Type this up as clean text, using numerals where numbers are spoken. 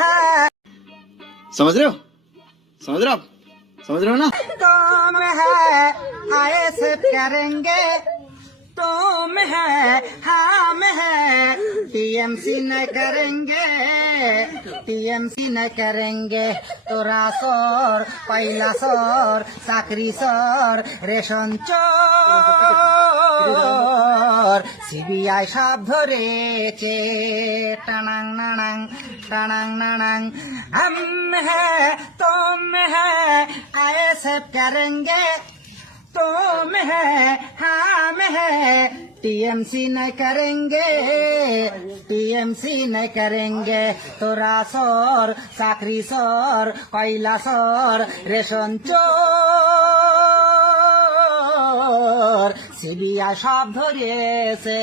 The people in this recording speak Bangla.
है, समझ रहे हो समझ रहे हो आप समझ रहे हो ना तुम है, आए से करेंगे, तुम है, हम है, टीएमसी न करेंगे, टीएमसी न करेंगे, তোরা সর, পয়লা সর, চাকরি সর, রেশন চোর, সিবিআই সব ধরেছে, টানাং নানাং টানাং নানাং, हम है, तुम है, आए सब करेंगे, तुम है, हम है, टीएमसी न करेंगे, टीएमसी न करेंगे, তোরা সর, চাকরি সর, কয়লা সর, রেশন চোর, সিবিআই সব ধরেছে।